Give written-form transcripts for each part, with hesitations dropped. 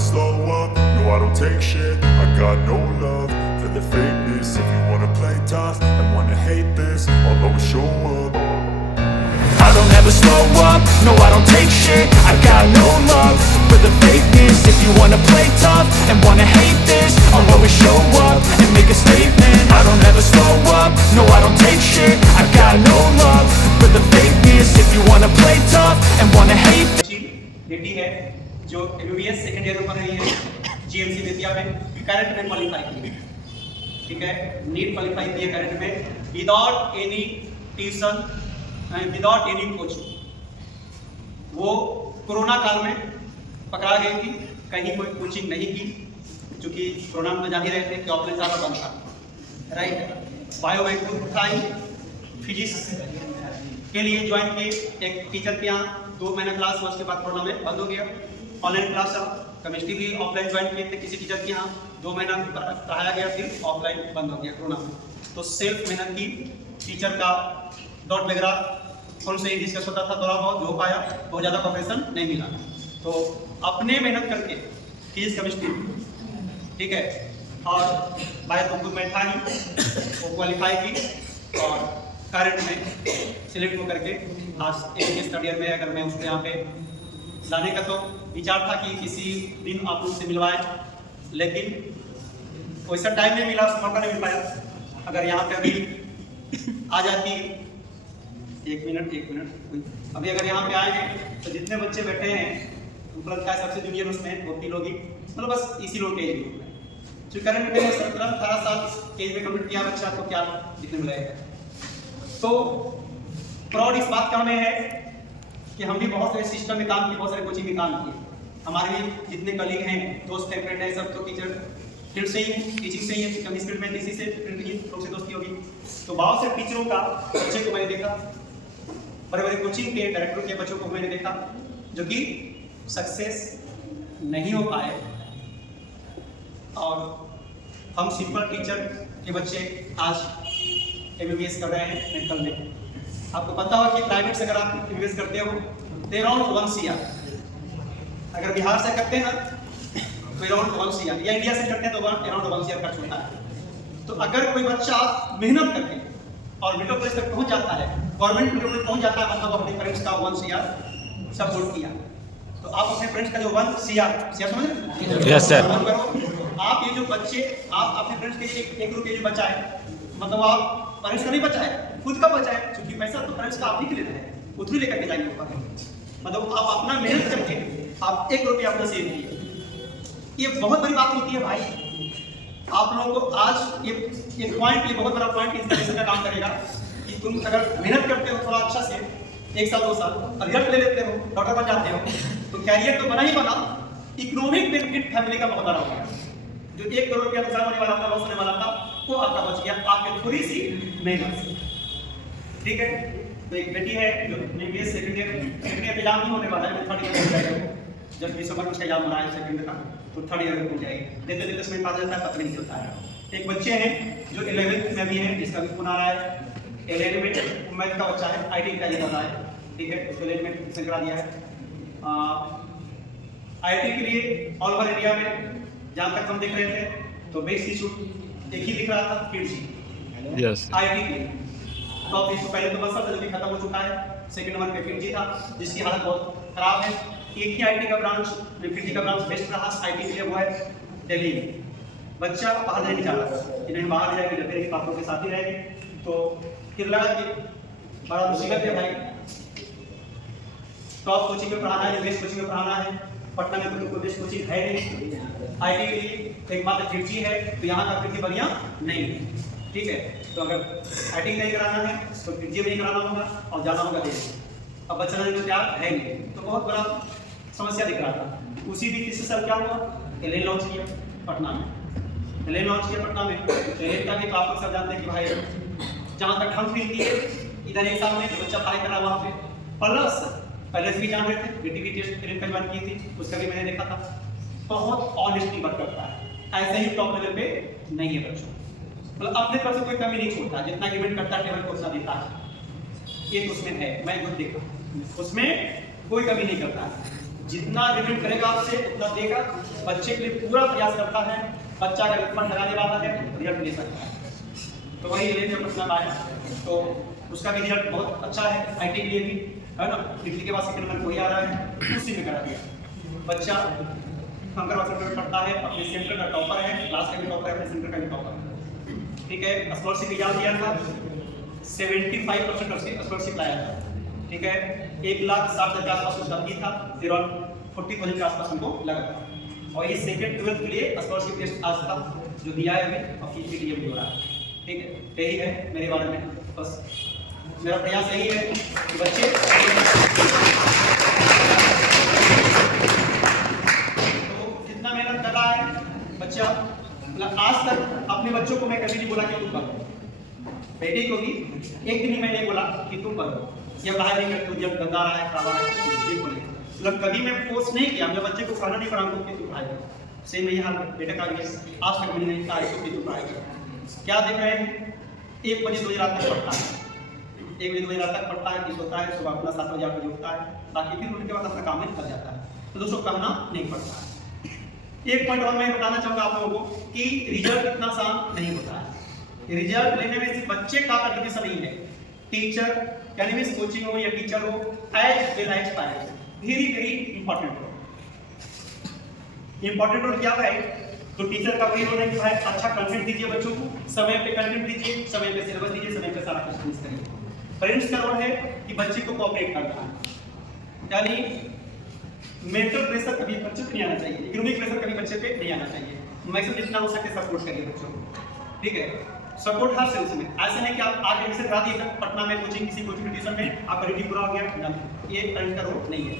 slow up, no I don't take shit. I got no love for the fakeness. If you wanna play tough and wanna hate this, I'll always show up. I don't ever slow up, no I don't take shit. I got no love for the fakeness. If you wanna play tough and wanna hate this, I'll always show up and make a statement. I don't ever slow up, no I don't take shit. I got no love for the fakeness. If you wanna play tough and wanna hate बेटी है जो MBBS second year में पढ़ रही है GMC विद्या में, current में qualify की, ठीक है, नीट क्वालिफाई की है करंट में without any tuition without any coaching. वो कोरोना काल में पकड़ा गई थी, कहीं कोई कोचिंग नहीं की, क्योंकि कोरोना में जान ही रहे थे कि ऑफलाइन ज़्यादा बंद था, राइट। बायोमेट्रिक था ही, फिजिक्स के लिए ज्वाइन किए एक टीचर के यहाँ 2 महीना क्लास हुआ, उसके बाद कोरोना में बंद हो गया, ऑनलाइन क्लास चला। केमिस्ट्री भी ऑफलाइन ज्वाइन किए थे किसी टीचर के यहाँ, 2 महीना पढ़ाया गया, फिर ऑफलाइन बंद हो गया कोरोना में। तो सेल्फ मेहनत की, टीचर का डॉट वगैरह थोड़ा से डिस्कस होता था, थोड़ा बहुत हो पाया, बहुत ज़्यादा प्रोफेशन नहीं मिला। तो अपने मेहनत करके फिजिक्स केमिस्ट्री, ठीक है, और बायो तो खुद में था ही, वो क्वालिफाई की और करंट में सिलेक्ट हो करके आज MBBS थर्ड ईयर में। अगर मैं उसको यहाँ पे लाने का तो विचार था कि किसी दिन आप लोग से मिलवाएं, लेकिन वैसा टाइम नहीं मिला, उस मौका नहीं मिल पाया। अगर यहाँ पे अभी आ जाती, एक मिनट अभी अगर यहाँ पे आएंगे तो जितने बच्चे बैठे हैं उनको लगता है सबसे जूनियर उसमें 2-3 लोग ही, मतलब बस इसी लोग के एज ग्रुप में। जो करंट में 17-18 साल के एज में कम्प्लीट किया बच्चा, तो क्या दिखने में रहेगा। तो प्राउड इस बात का हमें है कि हम भी बहुत सारे सिस्टम में काम किए, बहुत सारे कोचिंग में काम किए। हमारे भी जितने कलीग हैं, दोस्त हैं, फ्रेंड हैं, सब तो टीचर फील्ड से ही, टीचिंग से ही है, कम फील्ड में इसी से फील्ड की लोग से दोस्ती होगी। तो बहुत से टीचरों का बच्चे को मैंने देखा, बड़े बड़े कोचिंग के डायरेक्टरों के बच्चों को मैंने देखा जो कि सक्सेस नहीं हो पाए, और हम सिंपल टीचर के बच्चे आज MBBS कर रहे हैं मेडिकल में। आपको पता हो कि प्राइवेट से अगर आप MBBS करते हो तो अराउंड 1 CR, अगर बिहार से करते हैं ना तो अराउंड 1 CR, या इंडिया से करते हैं तो अराउंड 1 CR खर्च होता है। तो अगर कोई बच्चा मेहनत करके और मेडिकल कॉलेज तक पहुंच जाता है, गवर्नमेंट मेडिकल कॉलेज पहुंच जाता है, मतलब अपने पेरेंट्स का 1 CR सपोर्ट किया, तो आप अपने फ्रेंड्स का जो 1 CR समझ रहे हैं? Yes sir. आप ये जो बच्चे, आप अपने फ्रेंड्स के एक ग्रुप के जो बच्चा है, मतलब आप पेरेंट्स का नहीं बचा है, खुद का बचा है, क्योंकि पैसा तो पेरेंट्स का आप ही के लेते हैं, उधर ही लेकर के जाएंगे ऊपर। मतलब आप अपना मेहनत करके आप 1 रुपया अपना सेव किए, ये बहुत बड़ी बात होती है भाई। आप लोगों को आज ये पॉइंट, ये बहुत बड़ा पॉइंट इंस्पिरेशन का काम करेगा कि तुम अगर मेहनत करते हो थोड़ा अच्छा से 1 साल 2 साल और रिजल्ट ले लेते हो, डॉक्टर बन जाते हो, तो कैरियर तो बना ही बना, इकोनॉमिक बेनिफिट फैमिली का बहुत बड़ा हो गया। जो 1 करोड़ रुपया नुकसान होने वाला था, लॉस होने वाला था, वो आपका बच गया, आपकी थोड़ी सी मेहनत से, ठीक है। तो एक बेटी है जो MBBS सेकंड ईयर एग्जाम नहीं होने वाला है, थर्ड ईयर में जाएगा, जब दिसंबर में उसका एग्जाम हो रहा है सेकंड का, तो थर्ड ईयर में हो जाएगी। देते उसमें पास जाता है, पता नहीं चलता है। एक बच्चे हैं जो 11th में भी है, जिसका भी फोन आ रहा है, 11th में मैथ का बच्चा है, IT का ये वाला है, ठीक है, उसको 11th में एडमिशन करा दिया है। IT के लिए ऑल ओवर इंडिया में जहाँ तक हम देख रहे थे तो बेस्ट इंस्टीट्यूट एक ही दिख रहा था, FIITG। यस, IT के टॉप इसको पहले तो बसा था, जो कि खत्म हो चुका है। सेकंड नंबर पे FIITG था, जिसकी हालत बहुत खराब है। एक ही IT का ब्रांच, FIITG का ब्रांच बेस्ट रहा, IT के लिए वो है दिल्ली में। बच्चा बाहर नहीं जा रहा, इन्हें बाहर जाएगी जब मेरे पापा के साथ ही रहेंगे, तो फिर लगा कि बड़ा मुसीबत है भाई, टॉप कोचिंग में पढ़ाना है, बेस्ट कोचिंग में पढ़ाना है, पटना में कोई बेस्ट कोचिंग है नहीं, IT के लिए एक मात्र FIITG है, तो यहाँ का FIITG बढ़िया नहीं है, ठीक है। तो अगर IT नहीं कराना है तो FIITG में ही कराना होगा और जाना होगा दिल्ली। अब बच्चा नहीं तो क्या है नहीं, तो बहुत बड़ा समस्या दिख रहा था। उसी बीच तीसरे साल क्या हुआ, LN लॉन्च किया पटना में, LN लॉन्च किया पटना में। तो LN का भी आप लोग सब जानते हैं कि भाई जहाँ तक हम फील किए, इधर एक साल में बच्चा पढ़ाई करा वहाँ पे, प्लस पहले से भी जान रहे थे, बेटी की टेस्ट LN का ज्वाइन की थी, उसका भी मैंने देखा था। बहुत ऑनेस्टली वर्क करता है, ऐसे ही टॉप लेवल पे नहीं है बच्चों, मतलब अपने तरफ से कोई कमी नहीं छोड़ता, जितना गिवेंट करता है टेबल को उतना देता है, ये तो उसमें है, मैं खुद देखा, उसमें कोई कमी नहीं करता है। जितना डिपेंड करेगा आपसे उतना देगा, बच्चे के लिए पूरा प्रयास करता है। बच्चा अगर एफर्ट लगाने वाला है तो रिजल्ट ले सकता है। तो वही ये जो प्रश्न आया तो उसका भी रिजल्ट बहुत अच्छा है, आईटी के लिए भी है ना। दिल्ली के बाद सेकंड नंबर वही आ रहा है, उसी में करा दिया। बच्चा कंकर सेंटर में पढ़ता है, अपने सेंटर का टॉपर है, क्लास का भी टॉपर है, अपने सेंटर का भी टॉपर है। ठीक है, स्कॉलरशिप एग्जाम दिया था, 75% उसकी स्कॉलरशिप लाया था। ठीक है, 1,60,000 के आसपास उसका फीस था, अराउंड 40,000 के आसपास उनको लगा था। और ये सेकंड 12th के लिए स्कॉलरशिप टेस्ट आज था जो दिया है अभी, और फीस भी हो रहा है। ठीक है, यही है मेरे बारे में। बस मेरा प्रयास यही है कि बच्चे तो जितना मेहनत कर रहा है बच्चा, मतलब आज तक अपने बच्चों को मैं कभी नहीं बोला कि तुम करो, बेटी को भी एक दिन ही मैं नहीं बोला कि तुम करो, ये बाहर नहीं कर, जब गंदा रहा है खराब रहा है ये बोले, मतलब कभी मैं फोर्स नहीं किया। मैं बच्चे को खाना नहीं पढ़ाऊंगा कि तुम पढ़ाएगा, सेम यही हाल बेटे का भी आज तक मैंने नहीं कहा कि तुम पढ़ाएगा। क्या देख रहे हैं, 1 बजे 2 बजे रात तक पढ़ता है, 1 बजे 2 बजे रात तक पढ़ता है, फिर सोता है, सुबह अपना 7 बजे आकर उठता है, बाकी फिर उनके बाद अपना काम में निकल जाता है। तो दोस्तों कहना नहीं पड़ता है। एक पॉइंट और मैं बताना चाहूंगा आप लोगों को कि रिजल्ट इतना आसान नहीं होता है। रिजल्ट लेने में सिर्फ बच्चे का कंट्रीब्यूशन नहीं है, टीचर यानी मींस कोचिंग हो या टीचर हो, as well as parents, very very important role. Important role क्या है, तो टीचर का वही रोल है कि भाई अच्छा कंटेंट दीजिए बच्चों को, समय पे कंटेंट दीजिए, समय पे सिलेबस दीजिए, समय पे सारा कुछ फिनिश करिए। पेरेंट्स का रोल है कि बच्चे को कोऑपरेट करना है, यानी मेंटल प्रेशर कभी बच्चे पे नहीं आना चाहिए, इकोनॉमिक प्रेशर कभी बच्चे पे नहीं आना चाहिए। मैक्सिमम जितना हो सके सपोर्ट करिए बच्चों को। ठीक है, सपोर्ट हर सेंस में, ऐसे नहीं कि आप आगे एडमिशन करा दिए पटना में कोचिंग किसी कोचिंग ट्यूशन में आपका रेडी पूरा हो गया, ये पेरेंट का रोल नहीं है।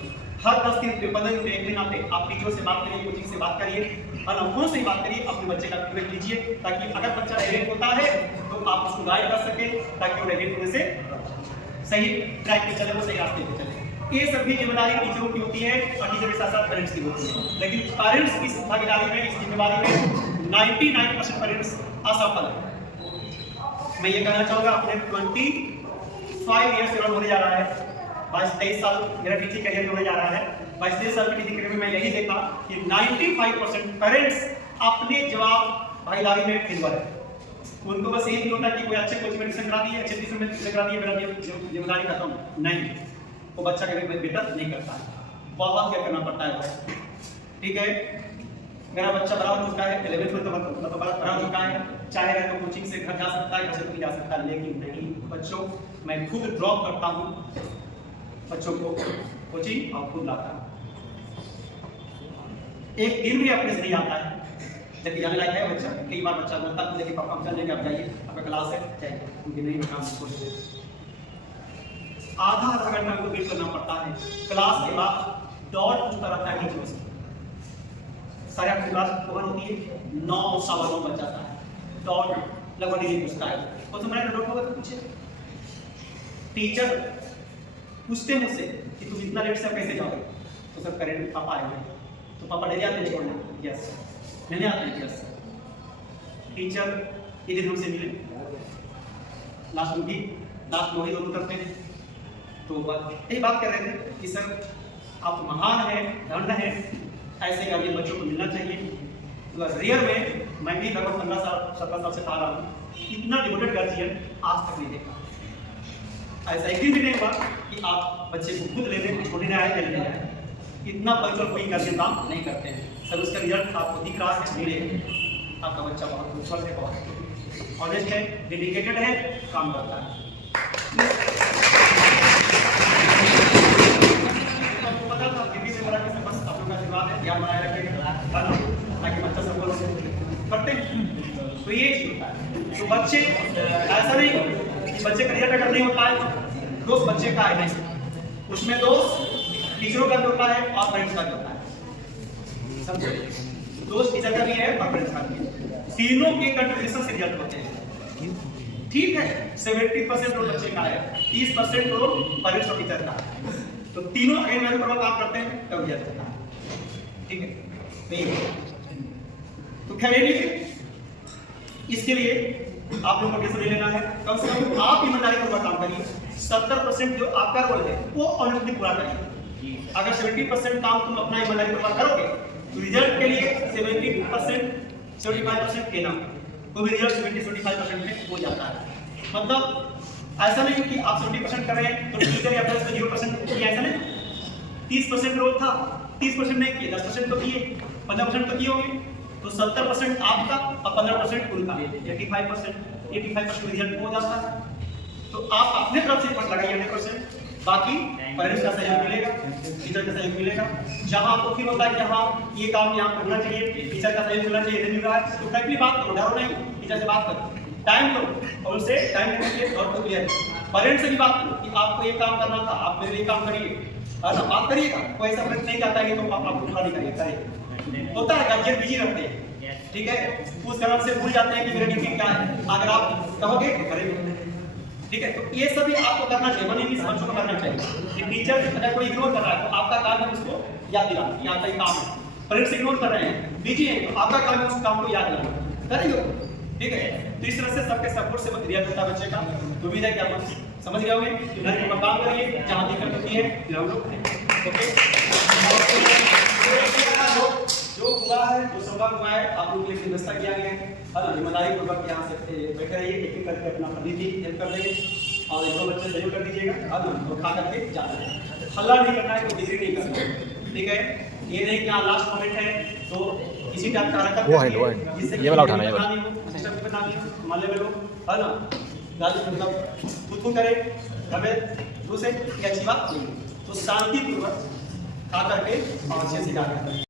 हर 10 दिन पे 15 दिन पे एक दिन आते आप टीचरों से बात करिए, कोचिंग से बात करिए, और अनुभव से बात करिए, अपने बच्चे का फीडबैक लीजिए, ताकि अगर बच्चा डायरेक्ट होता है तो आप उसको गाइड कर सके, ताकि वो डायरेक्ट होने से सही ट्रैक पे चले, वो सही रास्ते पे चले। ये सभी जिम्मेदारी टीचरों की होती है और टीचर के साथ साथ पेरेंट्स की होती है, लेकिन पेरेंट्स इस भागीदारी में, इस जिम्मेदारी में 99% पेरेंट्स असफल है। मैं ये कहना चाहूंगा, अपने 25 ईयर्स से होने जा रहा है, 22-23 साल मेरा टीचिंग करियर होने जा रहा है। 22-23 साल के टीचिंग करियर में मैं यही देखा कि 95% पेरेंट्स अपने जवाब भागीदारी में फेलवर है। उनको बस यही होता है कि कोई अच्छे कोचिंग में एडमिशन करा दिए, अच्छे ट्यूशन में एडमिशन करा दिए, मेरा जिम्मेदारी खत्म। नहीं, वो बच्चा कभी बेहतर नहीं करता है, बहुत क्या करना पड़ता है भाई। ठीक है, मेरा बच्चा बड़ा हो चुका है, 11th में तो मतलब बड़ा हो चुका है, चाहेगा तो कोचिंग से घर जा सकता है, घर से तो नहीं जा सकता, लेकिन नहीं बच्चों, मैं खुद ड्रॉप करता हूँ बच्चों को कोचिंग और खुद लाता हूँ। एक दिन भी अपने से नहीं आता है, जबकि जाने लायक है बच्चा। कई बार बच्चा बोलता है लेकिन पापा हम चल जाएंगे, आप जाइए, आपका क्लास है जाइए, क्योंकि नहीं काम छोड़ आधा घंटा को वेट करना पड़ता है। क्लास के बाद डॉट पूछता रहता है टीचर से, सारे आपकी क्लास ओवर होती है, 9:15 बज जाता है, डॉट लगभग नहीं पूछता है। तो तुम्हारे डॉट होगा तो पूछे, टीचर पूछते मुझसे कि तुम इतना लेट से कैसे जाओगे, तो सर पेरेंट पापा आएंगे, तो पापा ले जाते हैं छोड़ने, यस लेने आते हैं, यस टीचर ये दिन हमसे मिले, लास्ट में वही दोनों करते हैं। तो यही बात कर रहे थे कि सर आप महान हैं, धन्य हैं, ऐसे गार्जियन बच्चों को मिलना चाहिए। तो रियल में मैं भी लगभग 15-17 साल से पा रहा हूँ, इतना डिवोटेड गार्जियन आज तक नहीं देखा। ऐसा एक दिन भी नहीं हुआ कि आप बच्चे को खुद लेने छोड़ने आए या लेने आए, इतना पंक्चुअल कोई गार्जियन काम नहीं करते हैं। सर उसका रिजल्ट आपको दिख रहा है, मिले आपका बच्चा बहुत पंक्चुअल है, बहुत ऑनेस्ट है, डेडिकेटेड है, काम करता है। ध्यान बनाए रखेगा ताकि बच्चा सफल हो करते हैं। तो ये चीज होता है। तो बच्चे ऐसा नहीं कि बच्चे का रिजल्ट अगर नहीं होता है, दोस्त बच्चे का है नहीं, उसमें दोस्त टीचरों का भी होता है और पेरेंट्स का भी होता है, समझे? दोस्त टीचर का भी है और पेरेंट्स का भी है, तीनों के कंट्रीब्यूशन से रिजल्ट होते हैं। ठीक है, 70% रोल बच्चे का है, 30% रोल पेरेंट्स और टीचर का है। तो तीनों अगर मेरे पर काम करते हैं तब रिजल्ट होता है। ठीक है, तो खैर इसके लिए आप लोगों को कैसे ले लेना है, कम से कम आप ईमानदारी पूर्वक काम करिए। 70% जो आपका रोल है वो ऑनेस्टली पूरा करिए। अगर 70% काम तुम अपना ईमानदारी पूर्वक करोगे तो रिजल्ट के लिए 70% 75% देना, तो भी रिजल्ट 70-75% में हो जाता है। मतलब ऐसा नहीं कि आप 70% कर रहे हैं तो टीचर या प्लस 0% किया, ऐसा नहीं। 30% रोल था, 30% नहीं किए, 10% तो किए, 15% तो किए होंगे, तो 70% आपका और 15% उनका, 85% रिजल्ट हो जाता है। तो आप अपने तरफ से एफर्ट लगाइए 100%, बाकी पेरेंट्स का सहयोग मिलेगा, टीचर का सहयोग मिलेगा। जहां आपको फील होता है कि हाँ ये काम यहाँ करना चाहिए, टीचर का सहयोग मिलना चाहिए, नहीं मिल रहा है तो फ्रैंकली बात करो, डरो नहीं, टीचर से बात करो, टाइम लो और उससे टाइम लेने के और को क्लियर करो। पेरेंट्स से भी बात करो कि आपको ये काम करना था, आप मेरे लिए काम करिए, है ना, बात करिएगा। कोई ऐसा पेरेंट्स नहीं चाहता है कि तो आपको पूरा नहीं करिए, होता है गार्जियन बिजी रहते हैं, ठीक है, उस कारण से भूल जाते हैं कि मेरा ड्यूटी क्या है। अगर आप कहोगे तो करेंगे, ठीक है। तो ये सभी आपको करना चाहिए, मन इंग्लिश बच्चों को करना चाहिए कि टीचर अगर कोई इग्नोर कर रहा है तो आपका काम है उसको याद दिलाना, ये आपका ही काम है। पेरेंट्स इग्नोर कर रहे हैं, बिजी हैं, तो आपका काम है उस काम को याद दिलाना, करेंगे, ठीक है। तो इस तरह से सबके सपोर्ट से रिजल्ट होता है बच्चे का। तो उम्मीद है कि आप समझ गए होंगे, काम करिए, जहाँ दिक्कत होती है फिर हम लोग ओके। जो हुआ है, जो सबक हुआ है, आप लोगों के लिए व्यवस्था किया गया है, ईमानदारी पूर्वक यहाँ से बैठे रहिए, एक एक करके अपना पढ़ी थी हेल्प कर देंगे और एक दो बच्चे सहयोग कर दीजिएगा, तो खा करके जाना है, हल्ला नहीं करना है, कोई बिक्री नहीं करना है, ठीक है। ये नहीं कि यहाँ लास्ट मोमेंट है तो किसी टाइप का हरकत जिससे ये वाला उठाना है, सिस्टम पे ना भी मान ले लो, है ना, गाली मतलब खुद करे हमें दूसरे की अच्छी बात नहीं, तो शांतिपूर्वक खा करके और अच्छे से जाना है।